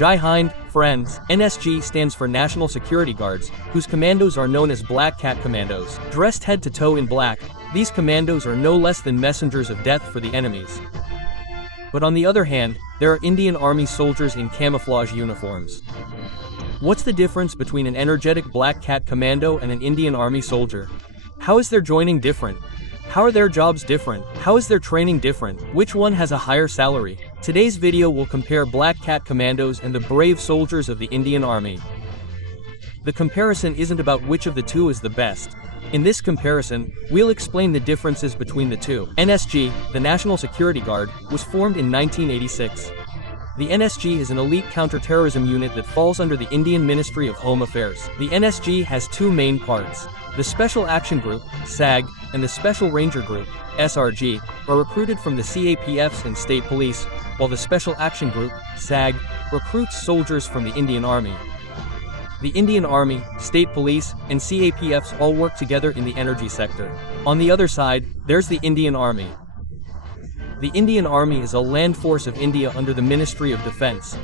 Jai Hind, friends. NSG stands for National Security Guards, whose commandos are known as Black Cat Commandos. Dressed head to toe in black, these commandos are no less than messengers of death for the enemies. But on the other hand, there are Indian Army soldiers in camouflage uniforms. What's the difference between an energetic Black Cat Commando and an Indian Army soldier? How is their joining different? How are their jobs different? How is their training different? Which one has a higher salary? Today's video will compare Black Cat Commandos and the brave soldiers of the Indian Army. The comparison isn't about which of the two is the best. In this comparison, we'll explain the differences between the two. NSG, the National Security Guard, was formed in 1986. The NSG is an elite counterterrorism unit that falls under the Indian Ministry of Home Affairs. The NSG has two main parts. The Special Action Group, SAG, and the Special Ranger Group, SRG, are recruited from the CAPFs and state police, while the Special Action Group, SAG, recruits soldiers from the Indian Army. The Indian Army, state police, and CAPFs all work together in the energy sector. On the other side, there's the Indian Army. The Indian Army is a land force of India under the Ministry of Defense.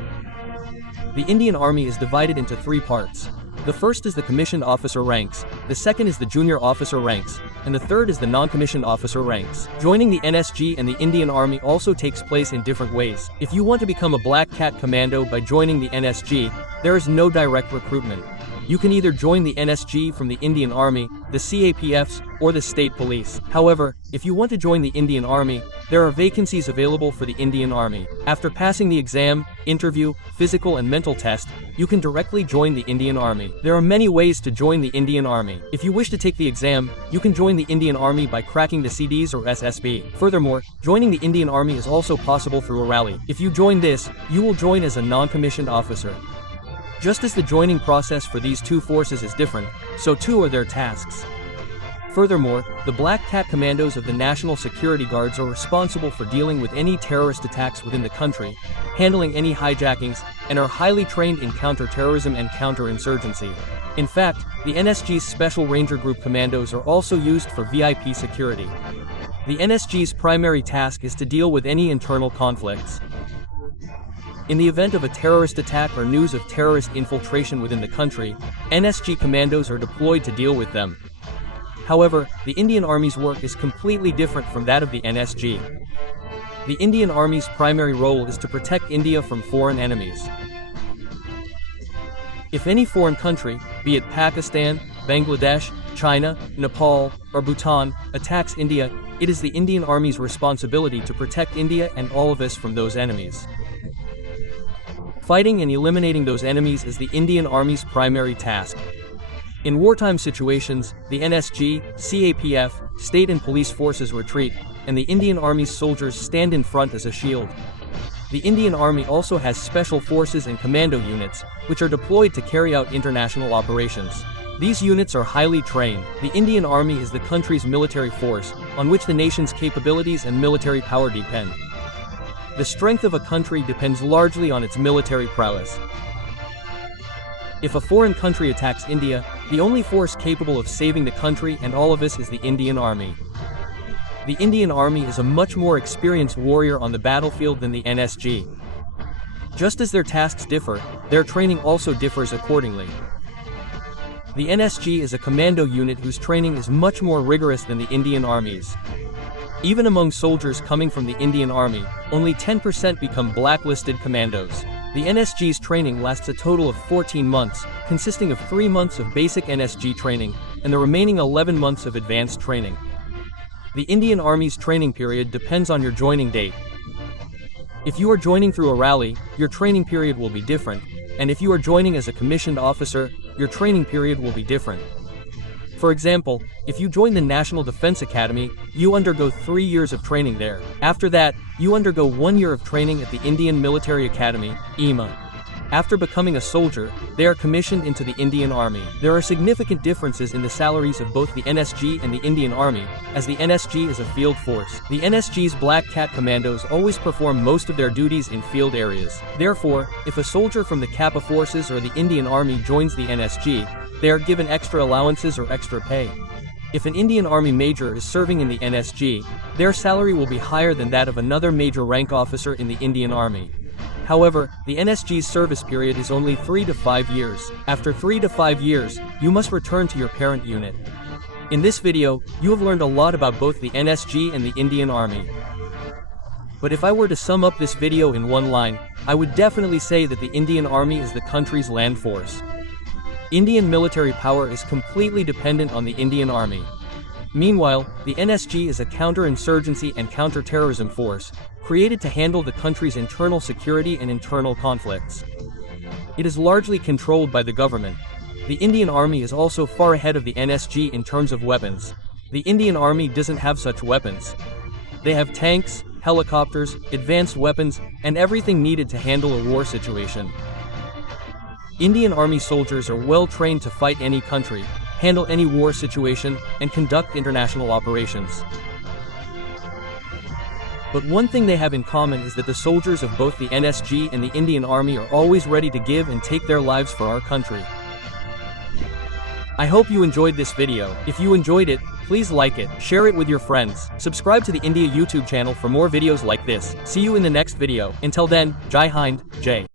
The Indian Army is divided into three parts. The first is the commissioned officer ranks, the second is the junior officer ranks, and the third is the non-commissioned officer ranks. Joining the NSG and the Indian Army also takes place in different ways. If you want to become a Black Cat Commando by joining the NSG, there is no direct recruitment. You can either join the NSG from the Indian Army, the CAPFs, or the state police. However, if you want to join the Indian Army, there are vacancies available for the Indian Army. After passing the exam, interview, physical and mental test, you can directly join the Indian Army. There are many ways to join the Indian Army. If you wish to take the exam, you can join the Indian Army by cracking the CDs or SSB. Furthermore, joining the Indian Army is also possible through a rally. If you join this, you will join as a non-commissioned officer. Just as the joining process for these two forces is different, so too are their tasks. Furthermore, the Black Cat Commandos of the National Security Guards are responsible for dealing with any terrorist attacks within the country, handling any hijackings, and are highly trained in counter-terrorism and counterinsurgency. In fact, the NSG's Special Ranger Group commandos are also used for VIP security. The NSG's primary task is to deal with any internal conflicts. In the event of a terrorist attack or news of terrorist infiltration within the country, NSG commandos are deployed to deal with them. However, the Indian Army's work is completely different from that of the NSG. The Indian Army's primary role is to protect India from foreign enemies. If any foreign country, be it Pakistan, Bangladesh, China, Nepal, or Bhutan, attacks India, it is the Indian Army's responsibility to protect India and all of us from those enemies. Fighting and eliminating those enemies is the Indian Army's primary task. In wartime situations, the NSG, CAPF, state and police forces retreat, and the Indian Army's soldiers stand in front as a shield. The Indian Army also has special forces and commando units, which are deployed to carry out international operations. These units are highly trained. The Indian Army is the country's military force, on which the nation's capabilities and military power depend. The strength of a country depends largely on its military prowess. If a foreign country attacks India, the only force capable of saving the country and all of us is the Indian Army. The Indian Army is a much more experienced warrior on the battlefield than the NSG. Just as their tasks differ, their training also differs accordingly. The NSG is a commando unit whose training is much more rigorous than the Indian Army's. Even among soldiers coming from the Indian Army, only 10% become blacklisted commandos. The NSG's training lasts a total of 14 months, consisting of 3 months of basic NSG training, and the remaining 11 months of advanced training. The Indian Army's training period depends on your joining date. If you are joining through a rally, your training period will be different, and if you are joining as a commissioned officer, your training period will be different. For example, if you join the National Defense Academy, you undergo 3 years of training there. After that, you undergo 1 year of training at the Indian Military Academy, IMA. After becoming a soldier, they are commissioned into the Indian Army. There are significant differences in the salaries of both the NSG and the Indian Army, as the NSG is a field force. The NSG's Black Cat Commandos always perform most of their duties in field areas. Therefore, if a soldier from the Kappa forces or the Indian Army joins the NSG, they are given extra allowances or extra pay. If an Indian Army major is serving in the NSG, their salary will be higher than that of another major rank officer in the Indian Army. However, the NSG's service period is only 3 to 5 years. After 3 to 5 years, you must return to your parent unit. In this video, you have learned a lot about both the NSG and the Indian Army. But if I were to sum up this video in one line, I would definitely say that the Indian Army is the country's land force. Indian military power is completely dependent on the Indian Army. Meanwhile, the NSG is a counterinsurgency and counterterrorism force, created to handle the country's internal security and internal conflicts. It is largely controlled by the government. The Indian Army is also far ahead of the NSG in terms of weapons. The Indian Army doesn't have such weapons. They have tanks, helicopters, advanced weapons, and everything needed to handle a war situation. Indian Army soldiers are well trained to fight any country, handle any war situation, and conduct international operations. But one thing they have in common is that the soldiers of both the NSG and the Indian Army are always ready to give and take their lives for our country. I hope you enjoyed this video. If you enjoyed it, please like it, share it with your friends, subscribe to the India YouTube channel for more videos like this. See you in the next video. Until then, Jai Hind, Jai.